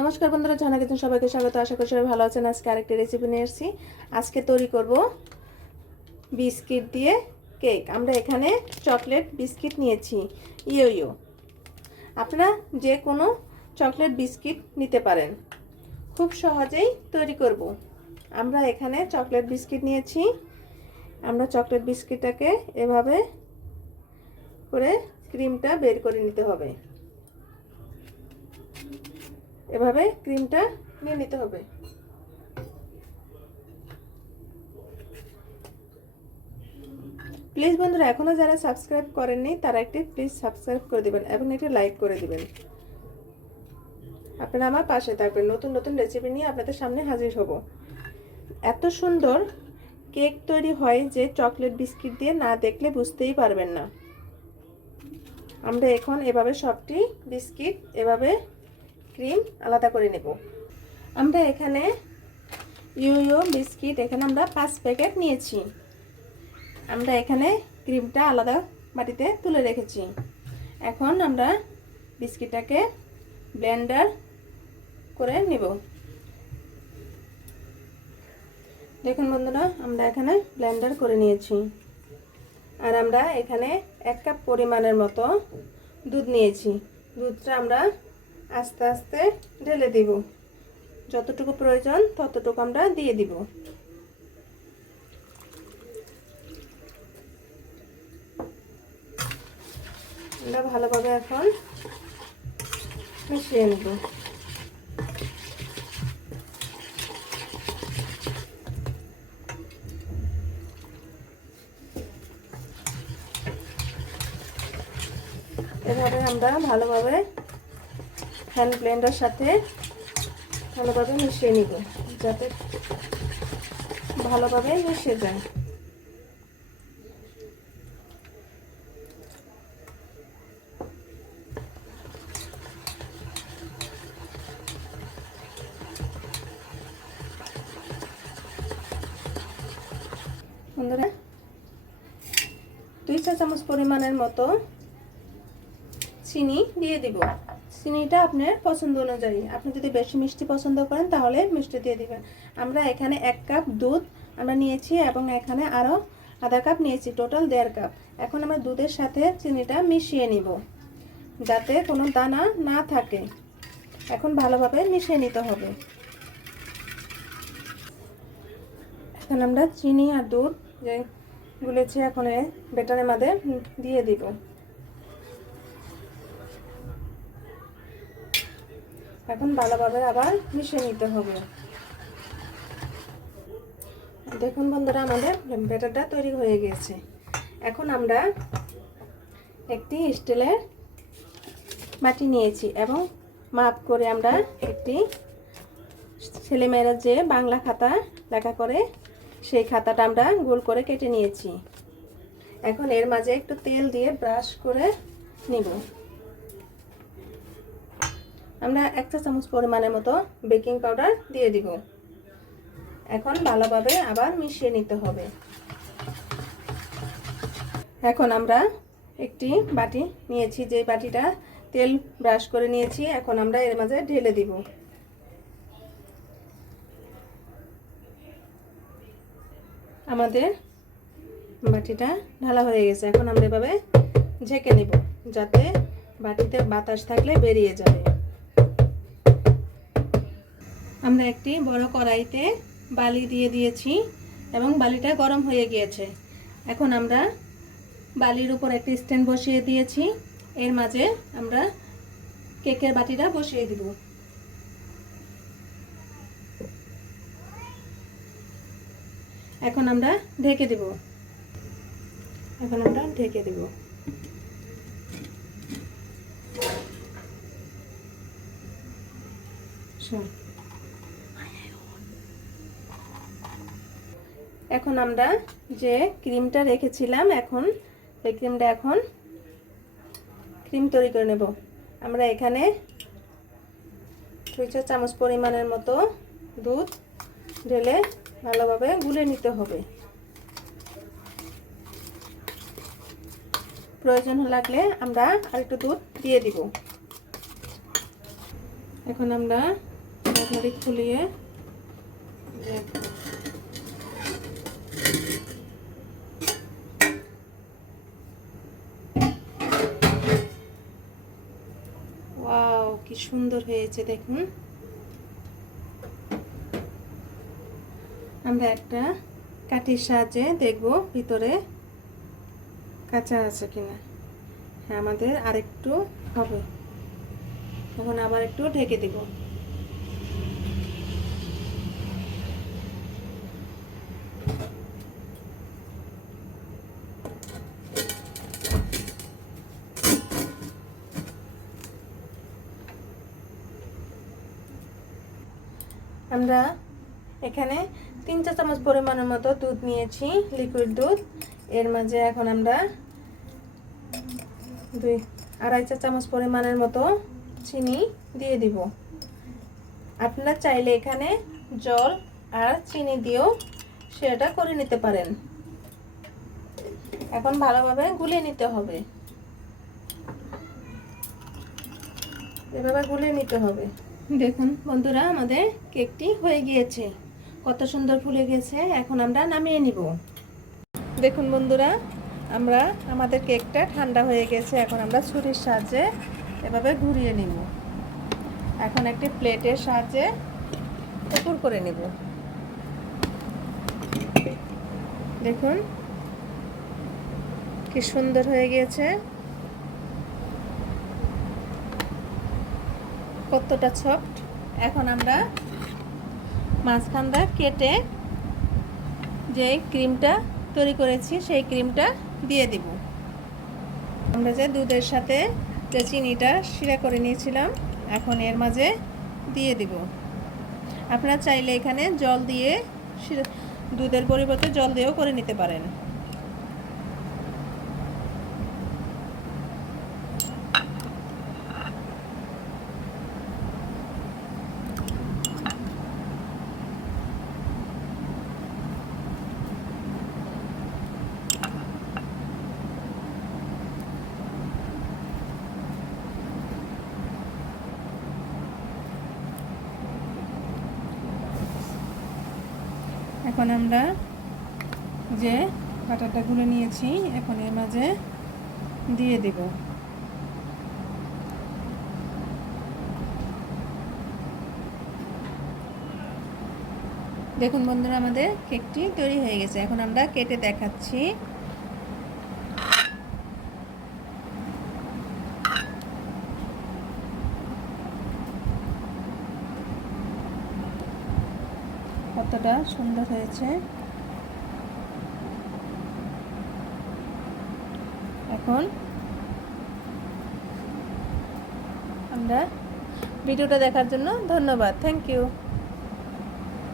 নমস্কার বন্ধুরা, জানা গেছেন সবাইকে স্বাগত। আশা করি সবাই ভালো আছেন। আজকে আরেকটি রেসিপি নিয়ে এসেছি। আজকে তৈরি করব বিস্কিট দিয়ে কেক। আমরা এখানে চকলেট বিস্কিট নিয়েছি। ইয়ো ইয়ো আপনারা যে কোনো চকলেট বিস্কিট নিতে পারেন। খুব সহজেই তৈরি করব। আমরা এখানে চকলেট বিস্কিট নিয়েছি। আমরা চকলেট বিস্কিটটাকে এভাবে করে ক্রিমটা বের করে নিতে হবে। এভাবে ক্রিমটা নিয়ে নিতে হবে। প্লিজ বন্ধুরা এখনও যারা সাবস্ক্রাইব করেননি, তারা একটি প্লিজ সাবস্ক্রাইব করে দেবেন এবং একটি লাইক করে দেবেন। আপনারা আমার পাশে থাকবেন, নতুন নতুন রেসিপি নিয়ে আপনাদের সামনে হাজির হব। এত সুন্দর কেক তৈরি হয় যে চকলেট বিস্কিট দিয়ে না দেখলে বুঝতেই পারবেন না। আমরা এখন এভাবে সবটি বিস্কিট এভাবে ক্রিম আলাদা করে নেব। আমরা এখানে ইউইও বিস্কিট এখানে আমরা পাঁচ প্যাকেট নিয়েছি। আমরা এখানে ক্রিমটা আলাদা বাটিতে তুলে রেখেছি। এখন আমরা বিস্কিটটাকে ব্লেন্ডার করে নেব। দেখুন বন্ধুরা, আমরা এখানে ব্লেন্ডার করে নিয়েছি। আর আমরা এখানে এক কাপ পরিমাণের মতো দুধ নিয়েছি। দুধটা আমরা আস্তে আস্তে ঢেলে দিব। যতটুকু প্রয়োজন ততটুকু আমরা দিয়ে দিব। আমরা ভালোভাবে এখন মিশিয়ে নেব। এভাবে আমরা ভালোভাবে হ্যান্ড ব্লেন্ডার সাথে ভালোভাবে মিশিয়ে নিব, যাতে ভালোভাবে মিশে যায়। দুই চা চামচ পরিমাণের মতো চিনি দিয়ে দিব। চিনিটা আপনার পছন্দ অনুযায়ী। আপনি যদি বেশি মিষ্টি পছন্দ করেন, তাহলে মিষ্টি দিয়ে দিবেন। আমরা এখানে এক কাপ দুধ আমরা নিয়েছি এবং এখানে আরও আধা কাপ নিয়েছি, টোটাল দেড় কাপ। এখন আমরা দুধের সাথে চিনিটা মিশিয়ে নিব, যাতে কোনো দানা না থাকে। এখন ভালোভাবে মিশিয়ে নিতে হবে। এখন আমরা চিনি আর দুধ যে গুলেছি, এখন বেটারের মধ্যে দিয়ে দিব। এখন ভালোভাবে আবার মিশিয়ে নিতে হবে। দেখুন বন্ধুরা, আমাদের ব্যাটারটা তৈরি হয়ে গেছে। এখন আমরা একটি স্টিলের বাটি নিয়েছি এবং মাপ করে আমরা একটি ছেলেমেয়েরা যে বাংলা খাতা লেখা করে, সেই খাতাটা আমরা গোল করে কেটে নিয়েছি। এখন এর মাঝে একটু তেল দিয়ে ব্রাশ করে নিব। আমরা এক চা চামচ পরিমাণের মতো বেকিং পাউডার দিয়ে দিব। এখন ভালোভাবে আবার মিশিয়ে নিতে হবে। এখন আমরা একটি বাটি নিয়েছি, যে বাটিটা তেল ব্রাশ করে নিয়েছি, এখন আমরা এর মাঝে ঢেলে দিব। আমাদের বাটিটা ঢালা হয়ে গেছে, এখন আমরা এভাবে ঝেঁকে নেব, যাতে বাটিতে বাতাস থাকলে বেরিয়ে যাবে। আমরা একটি বড় কড়াইতে বালি দিয়ে দিয়েছি এবং বালিটা গরম হয়ে গিয়েছে। এখন আমরা বালির উপর একটি স্ট্যান্ড বসিয়ে দিয়েছি। এর মাঝে আমরা কেকের বাটিটা বসিয়ে দিব। এখন আমরা ঢেকে দেব। এখন আমরা ঢেকে দেব। শোন এখন আমরা যে ক্রিমটা রেখেছিলাম এখন, এই ক্রিমটা এখন ক্রিম তৈরি করে নেব। আমরা এখানে দুই চামচ পরিমাণের মতো দুধ ঢেলে ভালোভাবে গুলে নিতে হবে। প্রয়োজন লাগলে আমরা আরেকটু দুধ দিয়ে দিব। এখন আমরা খুলিয়ে দেখব ওয়াও কি সুন্দর হয়েছে দেখুন। আমরা একটা কাঠির সাহায্যে দেখব ভিতরে কাঁচা আছে কিনা। হ্যাঁ আমাদের আরেকটু হবে। তখন আবার একটু ঢেকে দিব। আমরা এখানে তিন চা চামচ পরিমাণের মতো দুধ নিয়েছি লিকুইড দুধ। এর মাঝে এখন আমরা দুই, আড়াই চা চামচ পরিমাণের মতো চিনি দিয়ে দিব। আপনারা চাইলে এখানে জল আর চিনি দিয়েও সেটা করে নিতে পারেন। এখন ভালোভাবে গুলিয়ে নিতে হবে। এভাবে গুলিয়ে নিতে হবে। দেখুন বন্ধুরা, আমাদের কেকটি হয়ে গিয়েছে। কত সুন্দর ফুলে গেছে এখন আমরা নামিয়ে নিব। দেখুন বন্ধুরা, আমরা, আমাদের কেকটা ঠান্ডা হয়ে গেছে, এখন আমরা ছুরির সাহায্যে এভাবে ঘুরিয়ে নিব। এখন একটি প্লেটের সাহায্যে উপর করে নেব। দেখুন, কি সুন্দর হয়ে গিয়েছে। কতটা সফট এখন আমরা মাঝখানটা কেটে যে ক্রিমটা তৈরি করেছি, সেই ক্রিমটা দিয়ে দিব। আমরা যে দুধের সাথে যে চিনিটা শিরা করে নিয়েছিলাম, এখন এর মাঝে দিয়ে দিব। আপনারা চাইলে এখানে জল দিয়ে দুধের পরিবর্তে জল দিয়েও করে নিতে পারেন। এখন আমরা যে বাটারটা গুলে নিয়েছি, এখন এর মাঝে দিয়ে দেব। দেখুন বন্ধুরা, আমাদের কেকটি তৈরি হয়ে গেছে। এখন আমরা কেটে দেখাচ্ছি। কতটা সুন্দর হয়েছে। এখন আমরা ভিডিওটা দেখার জন্য ধন্যবাদ। Thank you